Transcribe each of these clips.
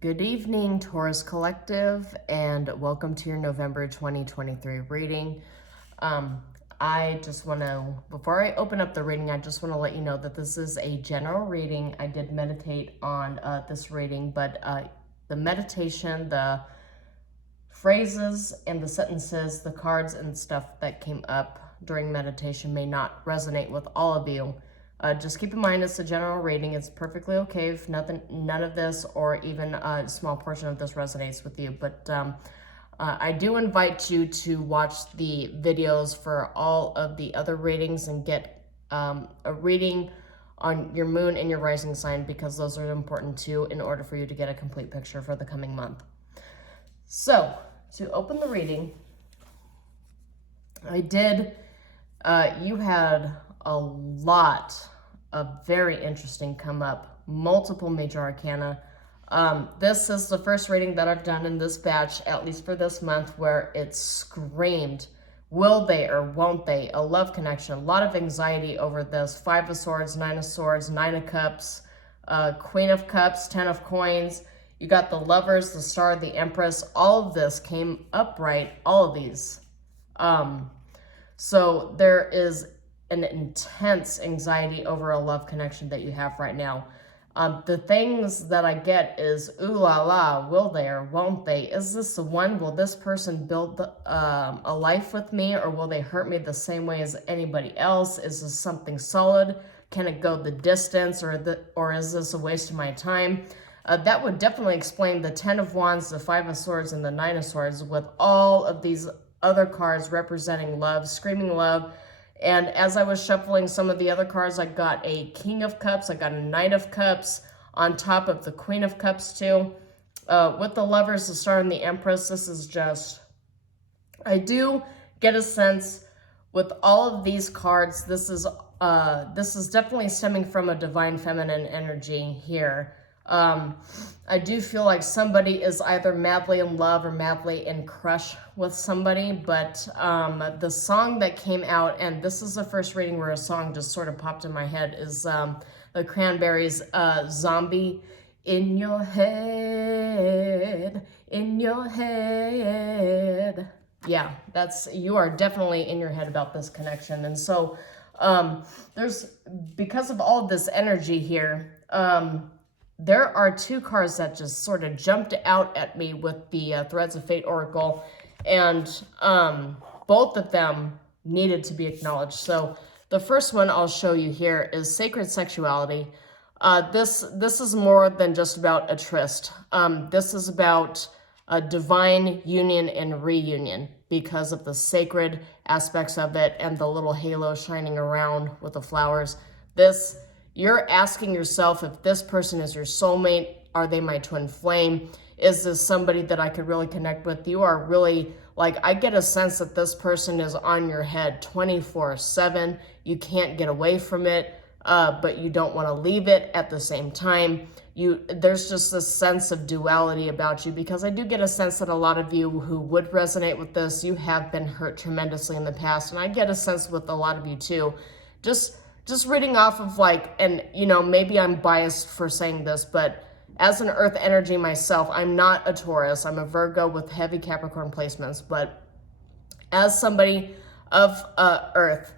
Good evening, Taurus Collective, and welcome to your November 2023 reading. I just want to, before I open up the reading, I just want to let you know that this is a general reading. I did meditate on this reading, but the meditation, the phrases and the sentences, the cards and stuff that came up during meditation may not resonate with all of you. Just keep in mind it's a general reading. It's perfectly okay if none of this or even a small portion of this resonates with you. But I do invite you to watch the videos for all of the other readings and get a reading on your moon and your rising sign, because those are important too in order for you to get a complete picture for the coming month. So, to open the reading, you had a lot of very interesting come up, multiple major arcana. This is the first reading that I've done in this batch, at least for this month, where it screamed, will they or won't they, a love connection, a lot of anxiety over this. 5 of Swords, 9 of Swords, 9 of Cups, Queen of Cups, 10 of Coins. You got the Lovers, the Star, the Empress. All of this came upright, all of these. So there is an intense anxiety over a love connection that you have right now. The things that I get is, ooh la la, will they or won't they? Is this the one? Will this person build a life with me, or will they hurt me the same way as anybody else? Is this something solid? Can it go the distance, or is this a waste of my time? That would definitely explain the 10 of Wands, the 5 of Swords, and the 9 of Swords, with all of these other cards representing love, screaming love. And as I was shuffling some of the other cards, I got a King of Cups, I got a Knight of Cups, on top of the Queen of Cups too. With the Lovers, the Star, and the Empress, this is just, I do get a sense with all of these cards, this is definitely stemming from a divine feminine energy here. I do feel like somebody is either madly in love or madly in crush with somebody, but the song that came out, and this is the first reading where a song just sort of popped in my head, is the Cranberries' Zombie. In your head, in your head. Yeah, you are definitely in your head about this connection. And so because of all of this energy here, there are 2 cards that just sort of jumped out at me with the Threads of Fate Oracle, and both of them needed to be acknowledged. So the first one I'll show you here is Sacred Sexuality. This is more than just about a tryst. This is about a divine union and reunion because of the sacred aspects of it and the little halo shining around with the flowers. You're asking yourself if this person is your soulmate. Are they my twin flame? Is this somebody that I could really connect with? You are really, I get a sense that this person is on your head 24/7. You can't get away from it, but you don't want to leave it at the same time. There's just this sense of duality about you, because I do get a sense that a lot of you who would resonate with this, you have been hurt tremendously in the past. And I get a sense with a lot of you too. Just reading off of and maybe I'm biased for saying this, but as an earth energy myself, I'm not a Taurus. I'm a Virgo with heavy Capricorn placements, but as somebody of earth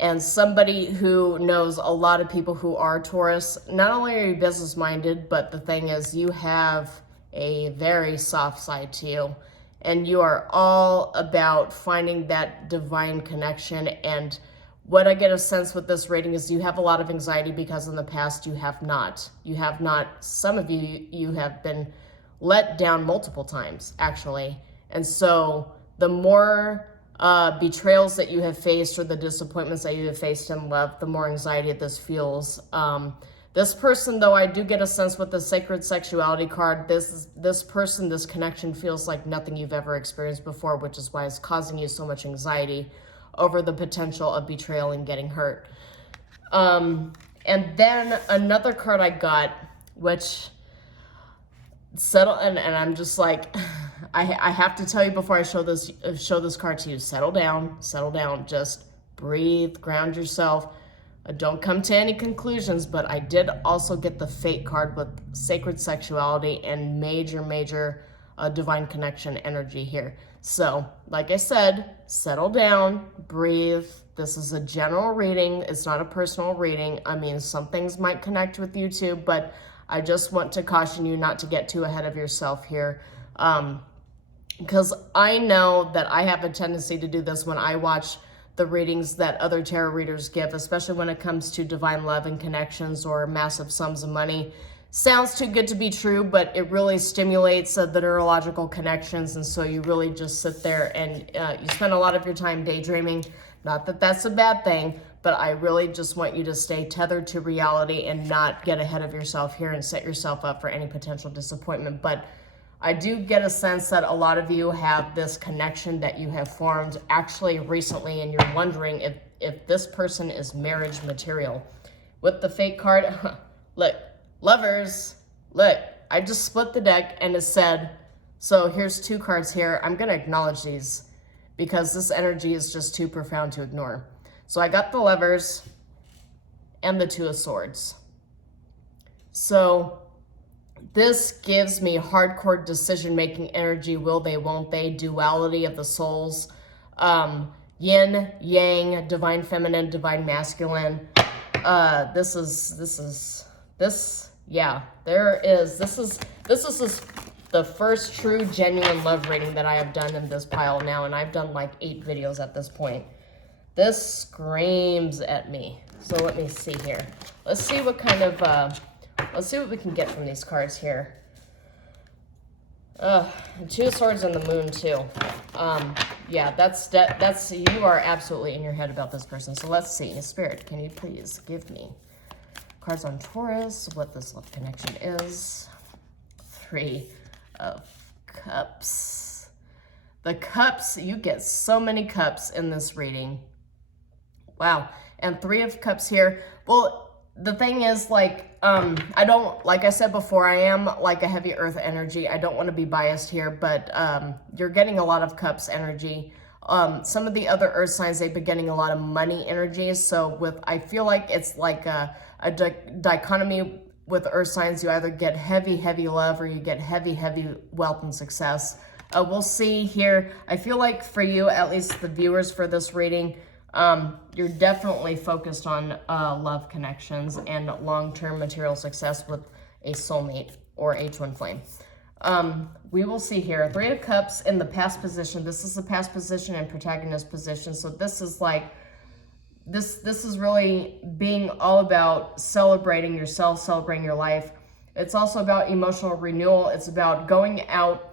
and somebody who knows a lot of people who are Taurus, not only are you business minded, but the thing is you have a very soft side to you, and you are all about finding that divine connection. And what I get a sense with this reading is you have a lot of anxiety because in the past you have not. Some of you have been let down multiple times, actually. And so the more betrayals that you have faced, or the disappointments that you have faced in love, the more anxiety this feels. This person, though, I do get a sense with the Sacred Sexuality card, this person, this connection feels like nothing you've ever experienced before, which is why it's causing you so much anxiety over the potential of betrayal and getting hurt. And then another card I got, which and I'm just like, I have to tell you before I show this card to you, settle down, just breathe, ground yourself. Don't come to any conclusions, but I did also get the Fate card with sacred sexuality and major divine connection energy here. So, like I said, settle down, breathe. This is a general reading. It's not a personal reading. I mean, some things might connect with you too, but I just want to caution you not to get too ahead of yourself here. Because I know that I have a tendency to do this when I watch the readings that other tarot readers give, especially when it comes to divine love and connections or massive sums of money. Sounds too good to be true, but it really stimulates the neurological connections, and so you really just sit there and you spend a lot of your time daydreaming. Not that that's a bad thing, but I really just want you to stay tethered to reality and not get ahead of yourself here and set yourself up for any potential disappointment. But I do get a sense that a lot of you have this connection that you have formed actually recently, and you're wondering if this person is marriage material. With the Fate card, look, lovers, look, I just split the deck and it said, so here's 2 cards here. I'm going to acknowledge these because this energy is just too profound to ignore. So I got the Lovers and the 2 of Swords. So this gives me hardcore decision-making energy, will they, won't they, duality of the souls, yin, yang, divine feminine, divine masculine. This is the first true, genuine love reading that I have done in this pile now, and I've done like 8 videos at this point. This screams at me. So let me see here. Let's see what kind of, let's see what we can get from these cards here. 2 of Swords and the Moon too. Yeah, that's you are absolutely in your head about this person. So let's see. Spirit, can you please give me cards on Taurus, what this love connection is. 3 of Cups. The Cups, you get so many Cups in this reading. Wow. And 3 of Cups here. Well, the thing is, like, I don't, like I said before, I am like a heavy earth energy. I don't want to be biased here, but you're getting a lot of Cups energy. Some of the other earth signs, they've been getting a lot of money energies. So I feel like it's like a dichotomy with earth signs. You either get heavy love or you get heavy wealth and success. We'll see here. I feel like for you, at least the viewers for this reading, you're definitely focused on love connections and long-term material success with a soulmate or a twin flame. We will see here. 3 of Cups in the past position. This is the past position and protagonist position. So this is like, this is really being all about celebrating yourself, celebrating your life. It's also about emotional renewal. It's about going out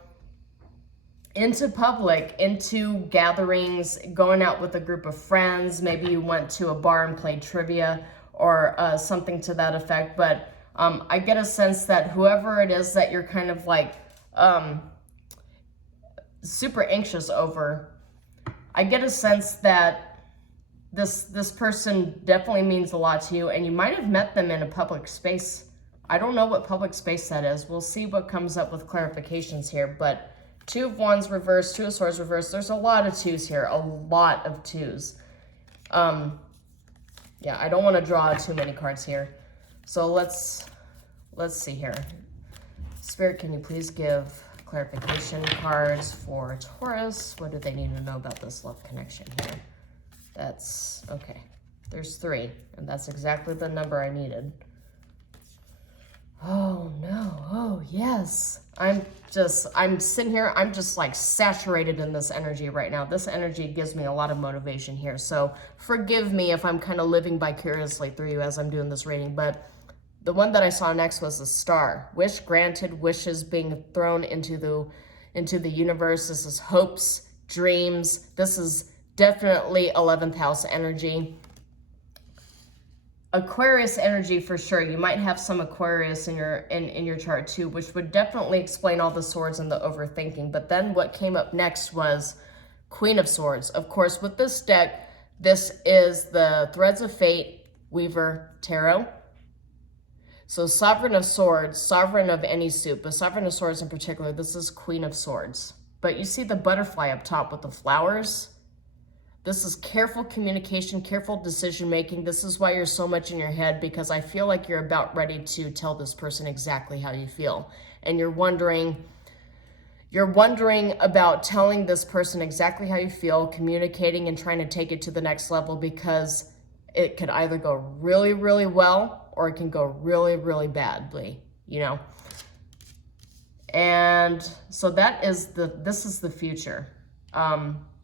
into public, into gatherings, going out with a group of friends. Maybe you went to a bar and played trivia or something to that effect. But I get a sense that whoever it is that you're kind of like super anxious over, I get a sense that this person definitely means a lot to you, and you might have met them in a public space. I don't know what public space that is. We'll see what comes up with clarifications here, but 2 of Wands reversed, 2 of Swords reversed. There's a lot of 2s here, a lot of 2s. Yeah, I don't want to draw too many cards here. So let's see here. Spirit, can you please give clarification cards for Taurus? What do they need to know about this love connection here? That's, okay. There's 3, and that's exactly the number I needed. Oh no, oh yes. I'm sitting here, I'm just like saturated in this energy right now. This energy gives me a lot of motivation here. So forgive me if I'm kind of living vicariously through you as I'm doing this reading, but the one that I saw next was the Star. Wish granted, wishes being thrown into the universe. This is hopes, dreams. This is definitely 11th house energy. Aquarius energy for sure. You might have some Aquarius in your chart too, which would definitely explain all the swords and the overthinking. But then what came up next was Queen of Swords. Of course, with this deck, this is the Threads of Fate Weaver Tarot. So Sovereign of Swords, Sovereign of any suit, but Sovereign of Swords in particular, this is Queen of Swords. But you see the butterfly up top with the flowers? This is careful communication, careful decision making. This is why you're so much in your head, because I feel like you're about ready to tell this person exactly how you feel. And you're wondering about telling this person exactly how you feel, communicating and trying to take it to the next level, because it could either go really, really well or it can go really, really badly, you know? And so this is the future.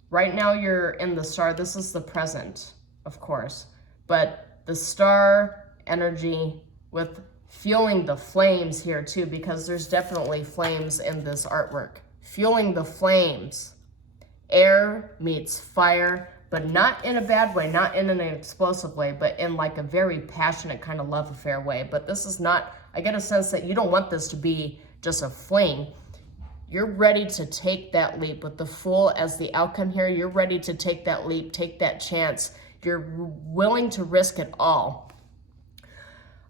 Right now you're in the star. This is the present, of course. But the star energy with fueling the flames here too, because there's definitely flames in this artwork. Fueling the flames. Air meets fire, but not in a bad way, not in an explosive way, but in like a very passionate kind of love affair way. But this is not, I get a sense that you don't want this to be just a fling. You're ready to take that leap with the Fool as the outcome here. You're ready to take that leap, take that chance. You're willing to risk it all.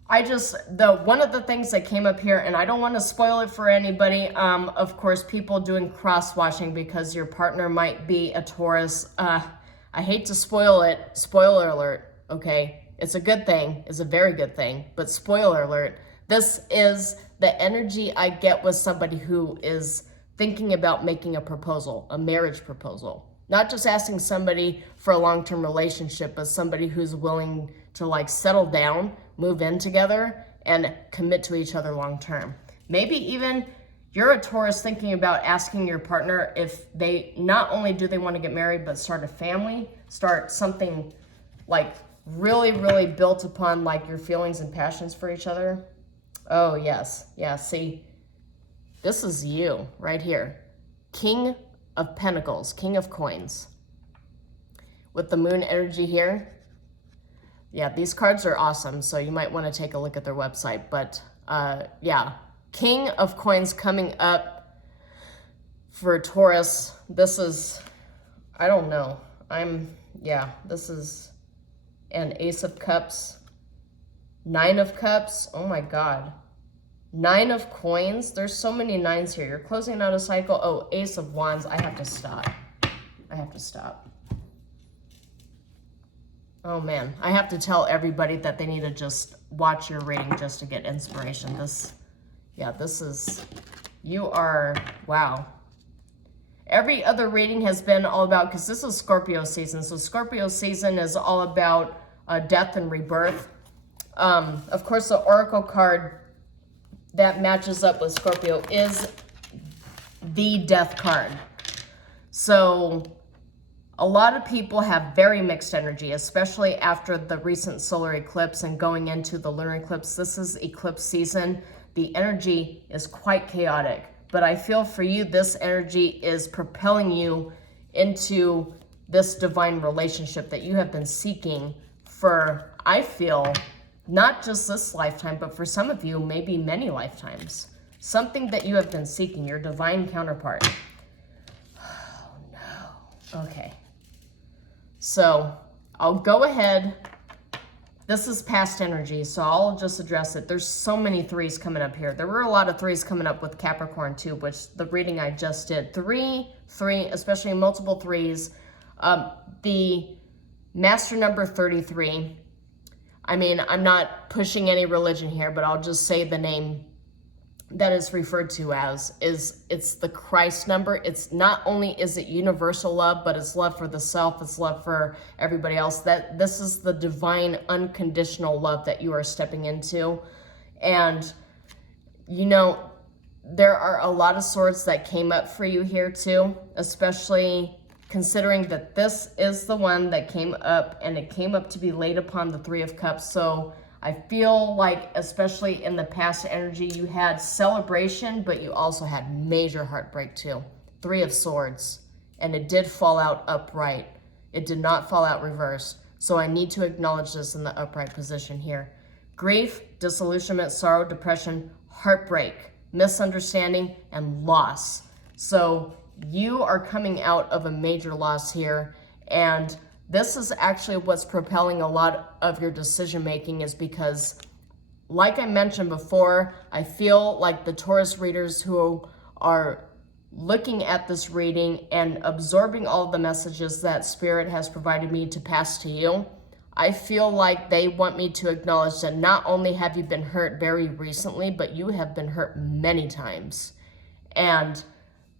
One of the things that came up here, and I don't want to spoil it for anybody, of course, people doing cross-watching because your partner might be a Taurus. I hate to spoil it. Spoiler alert, okay? It's a good thing. It's a very good thing, but spoiler alert. This is the energy I get with somebody who is thinking about making a proposal, a marriage proposal. Not just asking somebody for a long-term relationship, but somebody who's willing to like settle down, move in together, and commit to each other long-term. Maybe even you're a Taurus thinking about asking your partner if they, not only do they want to get married, but start a family, start something like really, really built upon like your feelings and passions for each other. Oh, yes. Yeah, see, this is you right here. King of Pentacles, King of Coins. With the Moon energy here. Yeah, these cards are awesome, so you might want to take a look at their website. But, yeah, King of Coins coming up for Taurus. This is, I don't know. This is an Ace of Cups. 9 of Cups. Oh my God. 9 of Coins. There's so many 9s here. You're closing out a cycle. Oh, Ace of Wands. I have to stop. Oh man. I have to tell everybody that they need to just watch your reading just to get inspiration. Wow. Every other reading has been all about, because this is Scorpio season. So Scorpio season is all about death and rebirth. Of course, the Oracle card that matches up with Scorpio is the Death card. So a lot of people have very mixed energy, especially after the recent solar eclipse and going into the lunar eclipse. This is eclipse season. The energy is quite chaotic, but I feel for you, this energy is propelling you into this divine relationship that you have been seeking for, I feel, not just this lifetime, but for some of you, maybe many lifetimes. Something that you have been seeking, your divine counterpart. Oh no. Okay. So I'll go ahead. This is past energy, so I'll just address it. There's so many 3s coming up here. There were a lot of 3s coming up with Capricorn too, which the reading I just did. 3, especially multiple 3s. The master number 33. I mean, I'm not pushing any religion here, but I'll just say the name that is referred to as it's the Christ number. It's not only is it universal love, but it's love for the self, it's love for everybody else. That this is the divine unconditional love that you are stepping into. And you know, there are a lot of swords that came up for you here too, especially considering that this is the one that came up, and it came up to be laid upon the 3 of Cups. So I feel like, especially in the past energy, you had celebration, but you also had major heartbreak too. 3 of Swords, and it did fall out upright. It did not fall out reversed. So I need to acknowledge this in the upright position here. Grief, disillusionment, sorrow, depression, heartbreak, misunderstanding, and loss. So you are coming out of a major loss here, and this is actually what's propelling a lot of your decision making, is because, like I mentioned before, I feel like the Taurus readers who are looking at this reading and absorbing all of the messages that Spirit has provided me to pass to you, I feel like they want me to acknowledge that not only have you been hurt very recently, but you have been hurt many times. And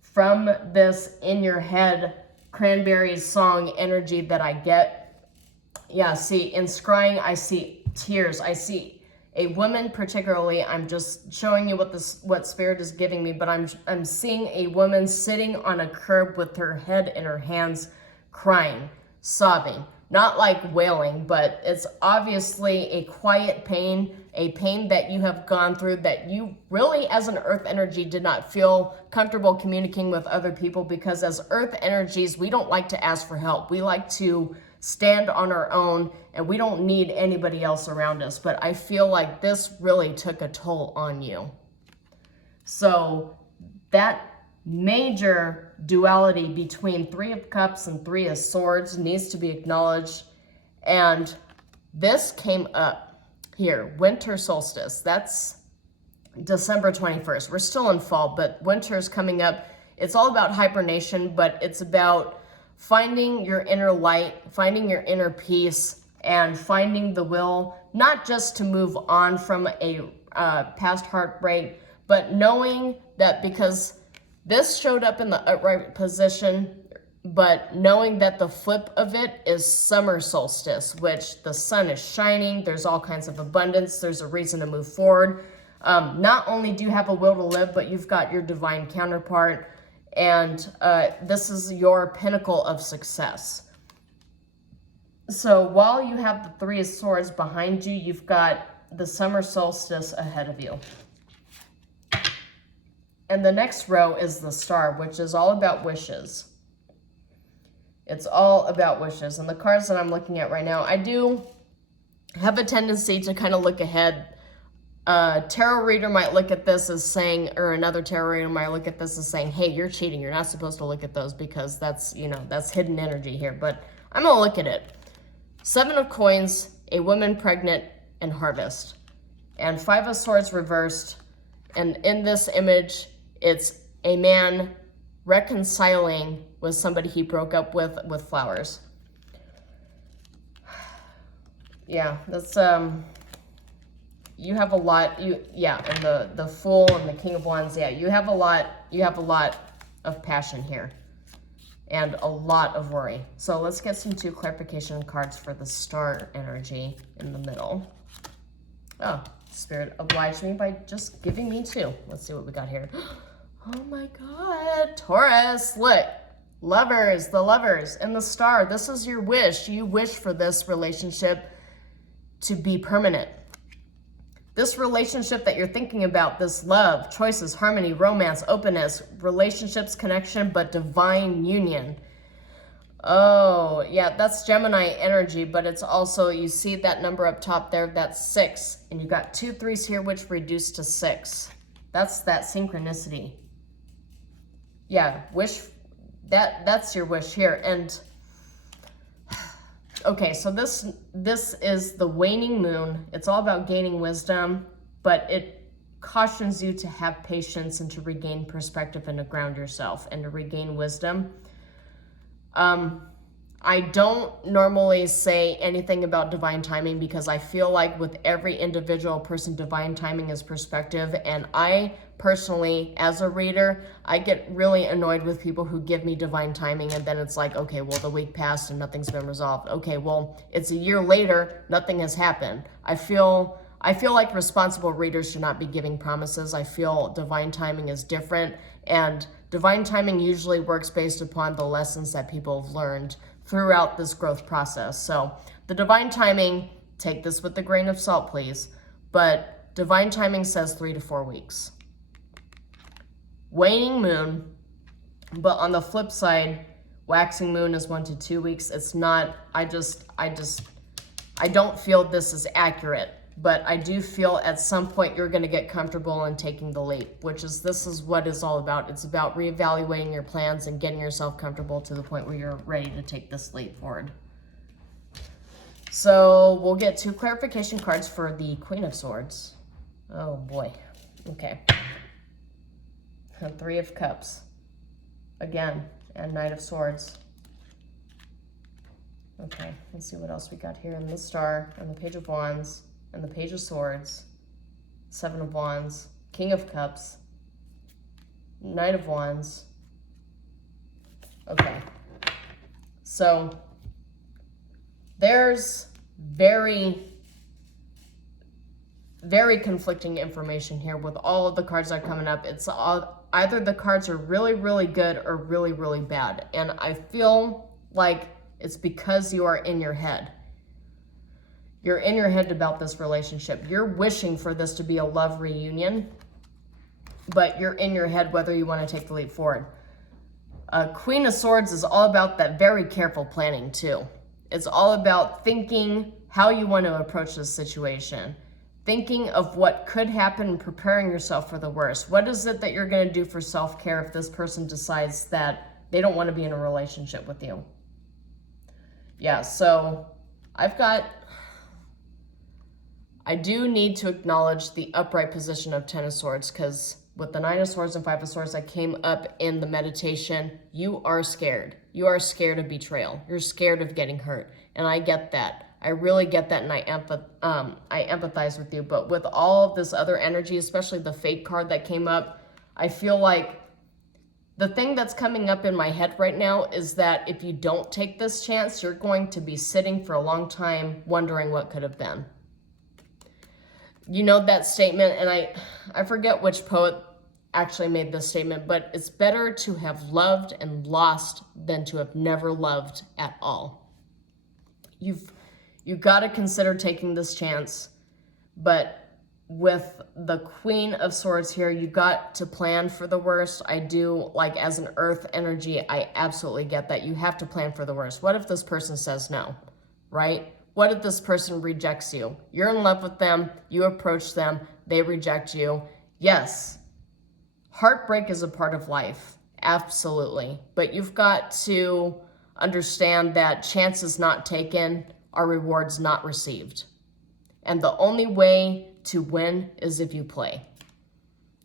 from this in your head Cranberries song energy that I get, yeah, see, in scrying, I see tears. I see a woman particularly. I'm just showing you what Spirit is giving me, but I'm seeing a woman sitting on a curb with her head in her hands, crying, sobbing. Not like wailing, but it's obviously a quiet pain, a pain that you have gone through that you really, as an earth energy, did not feel comfortable communicating with other people, because as earth energies, we don't like to ask for help. We like to stand on our own, and we don't need anybody else around us. But I feel like this really took a toll on you. So that major duality between Three of Cups and Three of Swords needs to be acknowledged. And this came up here, winter solstice. That's December 21st. We're still in fall, but winter is coming up. It's all about hibernation, but it's about finding your inner light, finding your inner peace, and finding the will, not just to move on from a past heartbreak, but knowing that, because this showed up in the upright position, but knowing that the flip of it is summer solstice, which the sun is shining, there's all kinds of abundance, there's a reason to move forward. Not only do you have a will to live, but you've got your divine counterpart, and this is your pinnacle of success. So while you have the Three of Swords behind you, you've got the summer solstice ahead of you. And the next row is the Star, which is all about wishes. It's all about wishes. And the cards that I'm looking at right now, I do have a tendency to kind of look ahead. Tarot reader might look at this as saying, or another tarot reader might look at this as saying, hey, you're cheating. You're not supposed to look at those because that's, you know, that's hidden energy here. But I'm going to look at it. Seven of Coins, a woman pregnant, and harvest. And Five of Swords reversed. And in this image, it's a man reconciling with somebody he broke up with flowers. Yeah, that's, you have a lot, and the Fool and the King of Wands, yeah, you have a lot of passion here and a lot of worry. So let's get some two clarification cards for the Star energy in the middle. Oh, Spirit obliged me by just giving me two. Let's see what we got here. Oh my God, Taurus, look, lovers, the lovers, and the Star. This is your wish. You wish for this relationship to be permanent. This relationship that you're thinking about, this love, choices, harmony, romance, openness, relationships, connection, but divine union. Oh, yeah, that's Gemini energy, but it's also, you see that number up top there, that's 6, and you got 2 3s here, which reduce to 6. That's that synchronicity. Yeah, wish, that's your wish here. And okay, so this is the waning moon. It's all about gaining wisdom, but it cautions you to have patience and to regain perspective and to ground yourself and to regain wisdom. I don't normally say anything about divine timing because I feel like with every individual person, divine timing is perspective. And I personally, as a reader, I get really annoyed with people who give me divine timing and then it's like, okay, well, the week passed and nothing's been resolved. Okay, well, it's a year later, nothing has happened. I feel like responsible readers should not be giving promises. I feel divine timing is different, and divine timing usually works based upon the lessons that people have learned throughout this growth process. So the divine timing, take this with a grain of salt, please, but divine timing says 3 to 4 weeks. Waning moon, but on the flip side, waxing moon is 1 to 2 weeks. It's not, I don't feel this is accurate, but I do feel at some point you're going to get comfortable in taking the leap, this is what it's all about. It's about reevaluating your plans and getting yourself comfortable to the point where you're ready to take this leap forward. So we'll get 2 clarification cards for the Queen of Swords. Oh boy. Okay. 3 of Cups. again, and Knight of Swords. Okay, let's see what else we got here. And the Star, and the Page of Wands, and the Page of Swords, Seven of Wands, King of Cups, Knight of Wands. Okay, so there's very conflicting information here with all of the cards that are coming up. It's all, either the cards are really, really good or really, really bad. And I feel like it's because you are in your head. You're in your head about this relationship. You're wishing for this to be a love reunion, but you're in your head whether you want to take the leap forward. Queen of Swords is all about that very careful planning too. It's all about thinking how you want to approach this situation. Thinking of what could happen and preparing yourself for the worst. What is it that you're going to do for self-care if this person decides that they don't want to be in a relationship with you? Yeah, so I do need to acknowledge the upright position of Ten of Swords, because with the Nine of Swords and Five of Swords that came up in the meditation, you are scared. You are scared of betrayal. You're scared of getting hurt. And I get that. I really get that, and I empathize with you. But with all of this other energy, especially the Fate card that came up, I feel like the thing that's coming up in my head right now is that if you don't take this chance, you're going to be sitting for a long time wondering what could have been. You know that statement, and I forget which poet actually made this statement, but it's better to have loved and lost than to have never loved at all. You've got to consider taking this chance, but with the Queen of Swords here, you got to plan for the worst. I do, like, as an earth energy, I absolutely get that. You have to plan for the worst. What if this person says no, right? What if this person rejects you? You're in love with them, you approach them, they reject you. Yes, heartbreak is a part of life, absolutely. But you've got to understand that chances not taken are rewards not received. And the only way to win is if you play.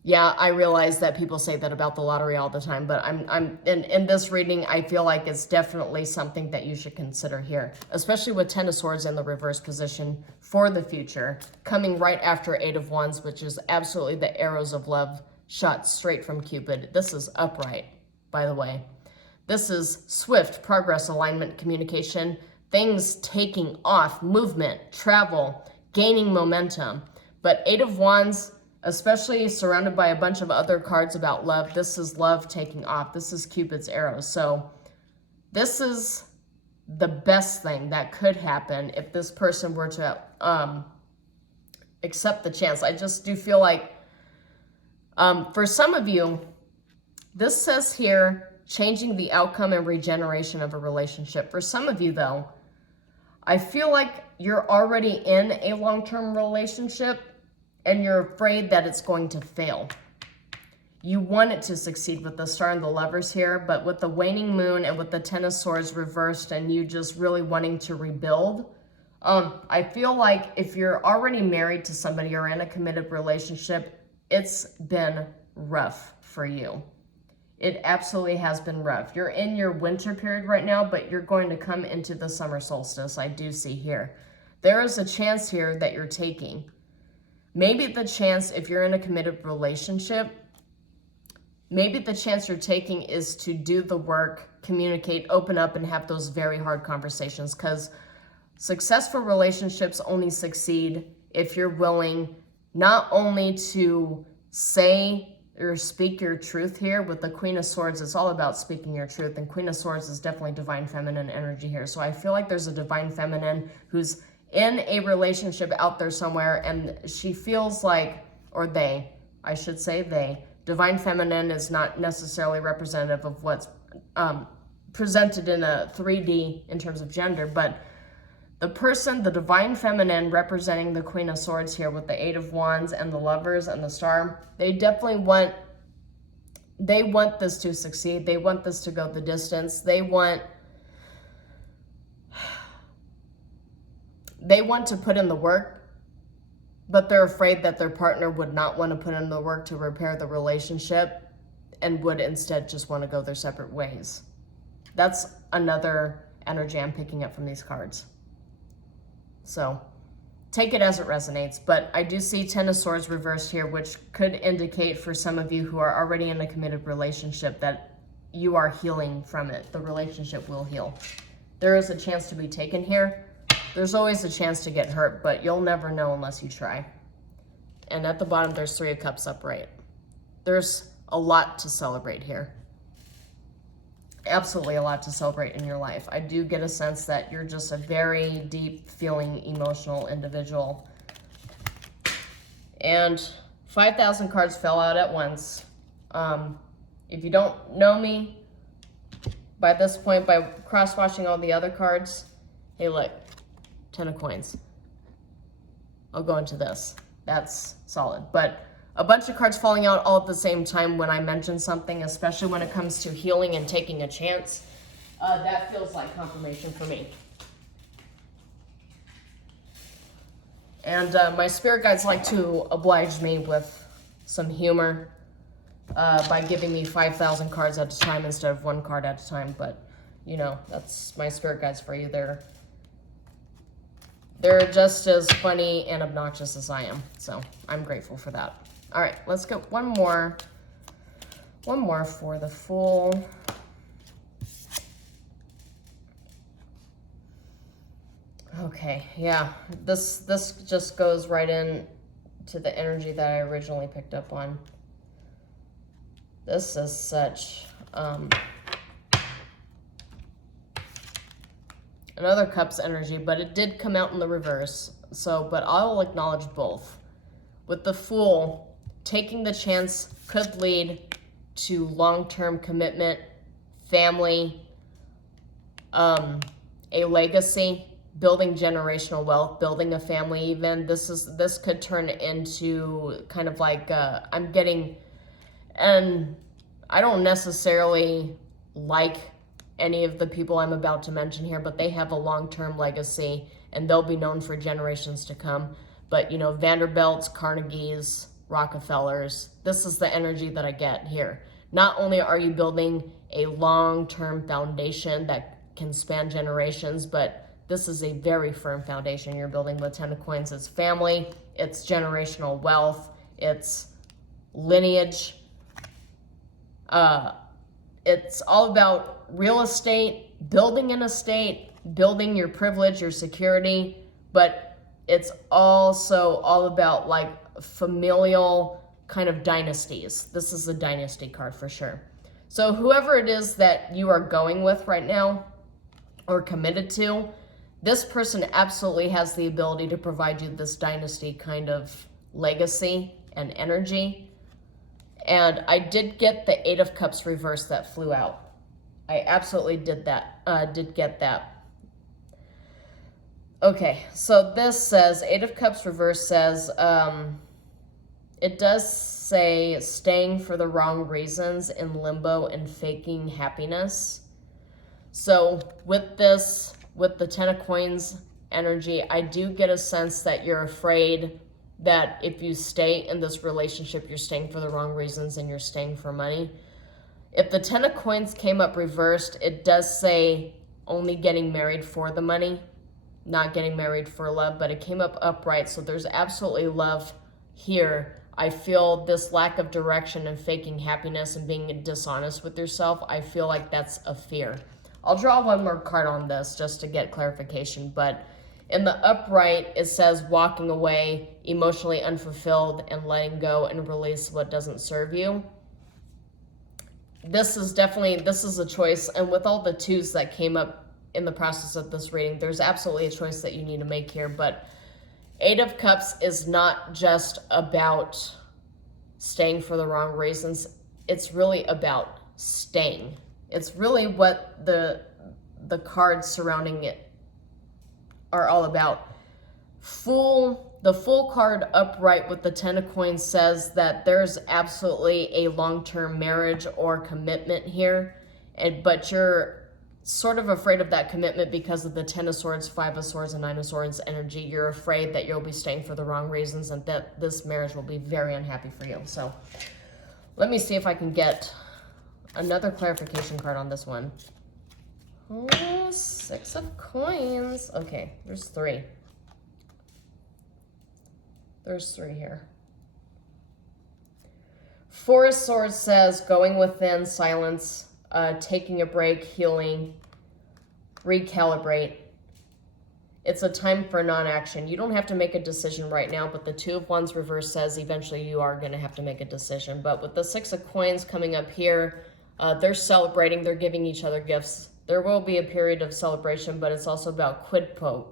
Yeah, I realize that people say that about the lottery all the time, but I'm in this reading, I feel like it's definitely something that you should consider here, especially with Ten of Swords in the reverse position for the future, coming right after Eight of Wands, which is absolutely the arrows of love shot straight from Cupid. This is upright, by the way. This is swift progress, alignment, communication, things taking off, movement, travel, gaining momentum. But Eight of Wands, especially surrounded by a bunch of other cards about love, this is love taking off. This is Cupid's arrow. So this is the best thing that could happen if this person were to accept the chance. I just do feel like for some of you, this says here, changing the outcome and regeneration of a relationship. For some of you, though, I feel like you're already in a long-term relationship and you're afraid that it's going to fail. You want it to succeed with the Star and the Lovers here, but with the waning moon and with the Ten of Swords reversed and you just really wanting to rebuild, I feel like if you're already married to somebody or in a committed relationship, it's been rough for you. It absolutely has been rough. You're in your winter period right now, but you're going to come into the summer solstice, I do see here. There is a chance here that you're taking. Maybe the chance, if you're in a committed relationship, maybe the chance you're taking is to do the work, communicate, open up, and have those very hard conversations, because successful relationships only succeed if you're willing not only to say or speak your truth here. With the Queen of Swords, it's all about speaking your truth, and Queen of Swords is definitely divine feminine energy here. So I feel like there's a divine feminine who's in a relationship out there somewhere, and she feels like, or they, I should say they, divine feminine is not necessarily representative of what's presented in a 3D in terms of gender, but the person, the divine feminine representing the Queen of Swords here with the Eight of Wands and the Lovers and the Star, they definitely want this to succeed. They want this to go the distance. They want to put in the work, but they're afraid that their partner would not want to put in the work to repair the relationship. and would instead just want to go their separate ways. That's another energy I'm picking up from these cards. So take it as it resonates, but I do see Ten of Swords reversed here, which could indicate for some of you who are already in a committed relationship that you are healing from it. The relationship will heal. There is a chance to be taken here. There's always a chance to get hurt, but you'll never know unless you try. And at the bottom, there's Three of Cups upright. There's a lot to celebrate here. Absolutely a lot to celebrate in your life. I do get a sense that you're just a very deep feeling, emotional individual. And 5,000 cards fell out at once. If you don't know me by this point, by cross-watching all the other cards, hey look, 10 of coins. I'll go into this. That's solid. But a bunch of cards falling out all at the same time when I mention something, especially when it comes to healing and taking a chance, that feels like confirmation for me. And my spirit guides like to oblige me with some humor by giving me 5,000 cards at a time instead of one card at a time. But, you know, that's my spirit guides for you. They're just as funny and obnoxious as I am. So I'm grateful for that. All right, let's get one more for the Fool. Okay, yeah, this just goes right in to the energy that I originally picked up on. This is such another Cups energy, but it did come out in the reverse. So, but I'll acknowledge both. With the Fool, taking the chance could lead to long-term commitment, family, a legacy, building generational wealth, building a family even. This could turn into kind of like, I'm getting, and I don't necessarily like any of the people I'm about to mention here, but they have a long-term legacy and they'll be known for generations to come. But, you know, Vanderbilts, Carnegies, Rockefellers, this is the energy that I get here. Not only are you building a long-term foundation that can span generations, but this is a very firm foundation you're building with Ten of Coins. It's family, it's generational wealth, it's lineage. It's all about real estate, building an estate, building your privilege, your security, but it's also all about like familial kind of dynasties. This is a dynasty card for sure. So whoever it is that you are going with right now or committed to, this person absolutely has the ability to provide you this dynasty kind of legacy and energy. And I did get the Eight of Cups reverse that flew out. I absolutely did get that. Okay, so this says, Eight of Cups reverse says, it does say staying for the wrong reasons, in limbo and faking happiness. So with this, with the Ten of Coins energy, I do get a sense that you're afraid that if you stay in this relationship, you're staying for the wrong reasons and you're staying for money. If the Ten of Coins came up reversed, it does say only getting married for the money, not getting married for love, but it came up upright, so there's absolutely love here. I feel this lack of direction and faking happiness and being dishonest with yourself, I feel like that's a fear. I'll draw one more card on this just to get clarification, but in the upright, it says walking away, emotionally unfulfilled, and letting go and release what doesn't serve you. This is a choice, and with all the twos that came up in the process of this reading, there's absolutely a choice that you need to make here, but Eight of Cups is not just about staying for the wrong reasons. It's really about staying. It's really what the cards surrounding it are all about. The Fool card upright with the Ten of Coins says that there's absolutely a long-term marriage or commitment here, but you're sort of afraid of that commitment because of the Ten of Swords, Five of Swords, and Nine of Swords energy. You're afraid that you'll be staying for the wrong reasons and that this marriage will be very unhappy for you. So let me see if I can get another clarification card on this one. Oh, 6 of coins. Okay, there's 3. There's 3 here. 4 of Swords says going within, silence, taking a break, healing, recalibrate. It's a time for non-action. You don't have to make a decision right now, but the 2 of Wands reverse says eventually you are going to have to make a decision. But with the 6 of Coins coming up here, they're celebrating. They're giving each other gifts. There will be a period of celebration, but it's also about quid pro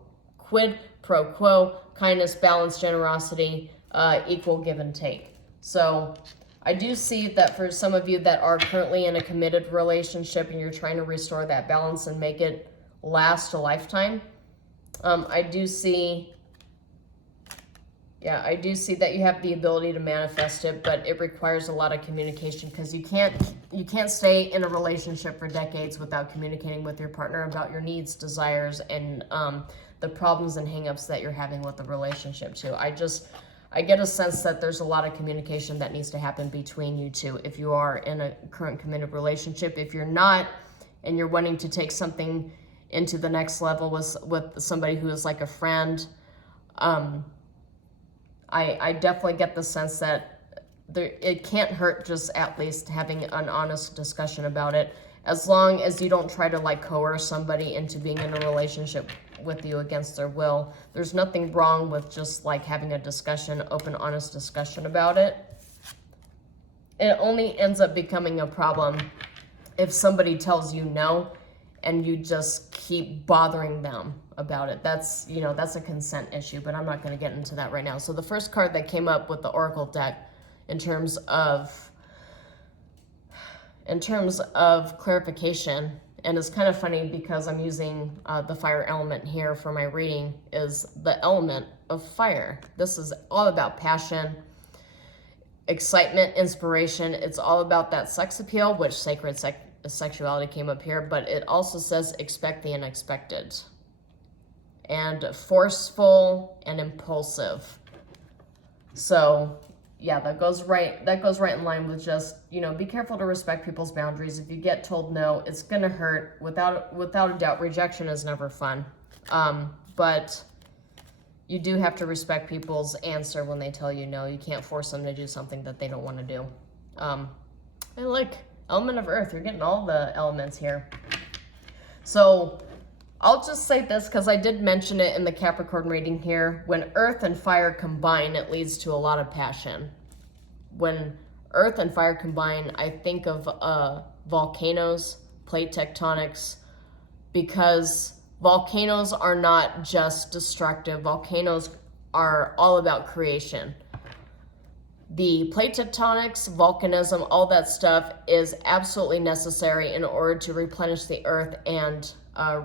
quo, kindness, balance, generosity, equal give and take. So I do see that for some of you that are currently in a committed relationship and you're trying to restore that balance and make it last a lifetime, I do see that you have the ability to manifest it, but it requires a lot of communication, because you can't stay in a relationship for decades without communicating with your partner about your needs, desires, and the problems and hangups that you're having with the relationship too. I get a sense that there's a lot of communication that needs to happen between you two if you are in a current committed relationship. If you're not, and you're wanting to take something into the next level with somebody who is like a friend, I definitely get the sense that it can't hurt just at least having an honest discussion about it, as long as you don't try to like coerce somebody into being in a relationship with you against their will. There's nothing wrong with just like having a discussion, open, honest discussion about it. It only ends up becoming a problem if somebody tells you no and you just keep bothering them about it. That's a consent issue, but I'm not going to get into that right now. So the first card that came up with the Oracle deck in terms of clarification, and it's kind of funny because I'm using the fire element here for my reading, is the element of fire. This is all about passion, excitement, inspiration. It's all about that sex appeal, which sacred sexuality came up here, but it also says expect the unexpected, and forceful and impulsive. So yeah, that goes right in line with just, be careful to respect people's boundaries. If you get told no, it's gonna hurt. Without a doubt, rejection is never fun, but you do have to respect people's answer when they tell you no. You can't force them to do something that they don't want to do. I like element of earth. You're getting all the elements here. So I'll just say this, because I did mention it in the Capricorn reading here. When earth and fire combine, it leads to a lot of passion. When earth and fire combine, I think of volcanoes, plate tectonics, because volcanoes are not just destructive. Volcanoes are all about creation. The plate tectonics, volcanism, all that stuff is absolutely necessary in order to replenish the earth and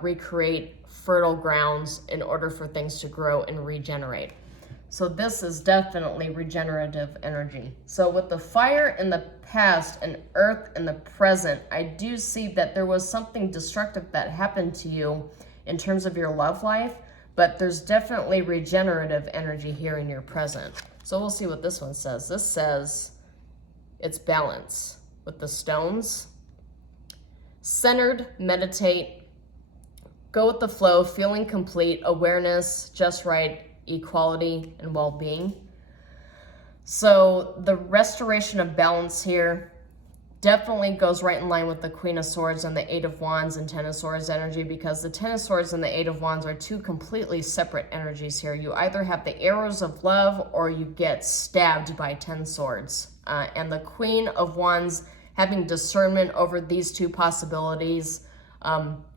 recreate fertile grounds in order for things to grow and regenerate. So this is definitely regenerative energy. So with the fire in the past and earth in the present, I do see that there was something destructive that happened to you in terms of your love life, but there's definitely regenerative energy here in your present. So we'll see what this one says. This says it's balance with the stones. Centered, meditate, go with the flow, feeling complete, awareness, just right, equality, and well-being. So the restoration of balance here definitely goes right in line with the Queen of Swords and the Eight of Wands and Ten of Swords energy, because the Ten of Swords and the Eight of Wands are two completely separate energies here. You either have the arrows of love or you get stabbed by 10 swords. And the Queen of Wands, having discernment over these two possibilities,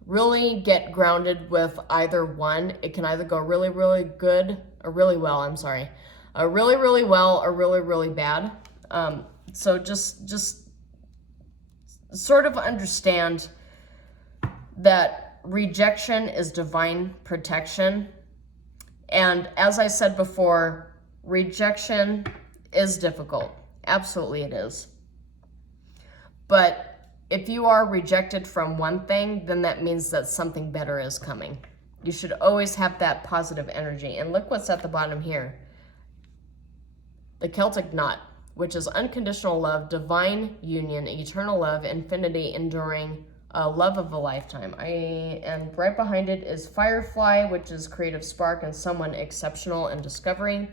really get grounded with either one. It can either go really, really good or really well, really, really well or really, really bad. So just sort of understand that rejection is divine protection. And as I said before, rejection is difficult. Absolutely it is. But if you are rejected from one thing, then that means that something better is coming. You should always have that positive energy. And look what's at the bottom here. The Celtic knot, which is unconditional love, divine union, eternal love, infinity, enduring, love of a lifetime. And right behind it is Firefly, which is creative spark and someone exceptional and discovery.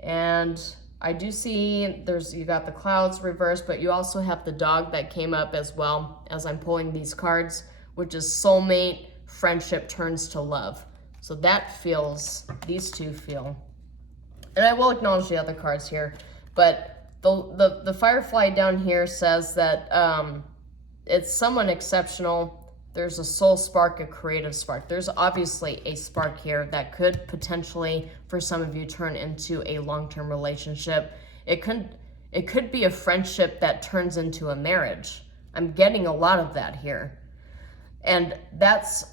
And I do see you got the clouds reversed, but you also have the dog that came up as well as I'm pulling these cards, which is soulmate, friendship turns to love. So that feels, these two feel. And I will acknowledge the other cards here, but the Firefly down here says that it's someone exceptional. There's a soul spark, a creative spark. There's obviously a spark here that could potentially, for some of you, turn into a long-term relationship. It could be a friendship that turns into a marriage. I'm getting a lot of that here. And that's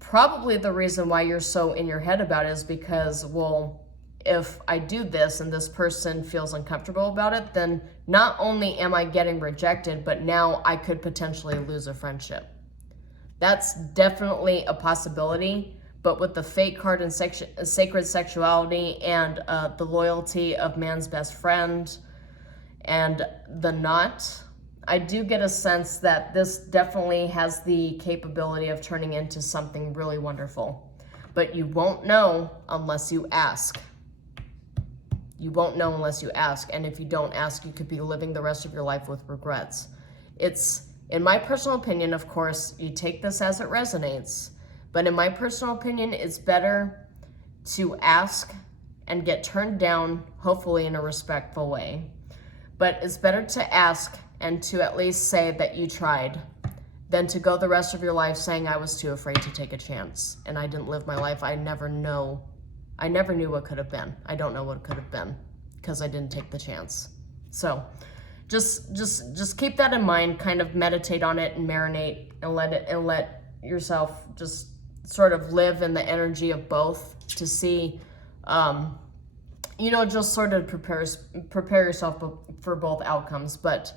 probably the reason why you're so in your head about it, is because, well, if I do this and this person feels uncomfortable about it, then not only am I getting rejected, but now I could potentially lose a friendship. That's definitely a possibility, but with the Fate card and sacred sexuality and the loyalty of man's best friend and the knot, I do get a sense that this definitely has the capability of turning into something really wonderful. But you won't know unless you ask. You won't know unless you ask. And if you don't ask, you could be living the rest of your life with regrets. It's, in my personal opinion, of course, you take this as it resonates, but in my personal opinion, it's better to ask and get turned down, hopefully in a respectful way. But it's better to ask and to at least say that you tried than to go the rest of your life saying I was too afraid to take a chance and I didn't live my life. I never knew what could have been. I don't know what could have been because I didn't take the chance. So just keep that in mind, kind of meditate on it and marinate and let yourself just sort of live in the energy of both to see, just sort of prepare yourself for both outcomes. But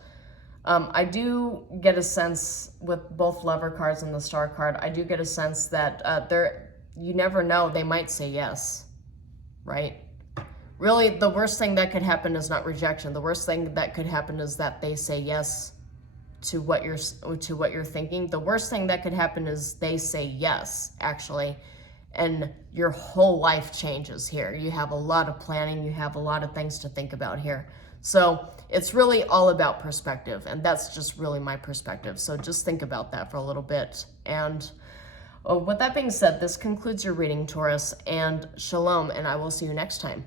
I do get a sense with both Lover cards and the Star card, I do get a sense that you never know, they might say yes, right? Really, the worst thing that could happen is not rejection. The worst thing that could happen is that they say yes to what you're thinking. The worst thing that could happen is they say yes, actually, and your whole life changes here. You have a lot of planning. You have a lot of things to think about here. So it's really all about perspective, and that's just really my perspective. So just think about that for a little bit. And with that being said, this concludes your reading, Taurus, and shalom, and I will see you next time.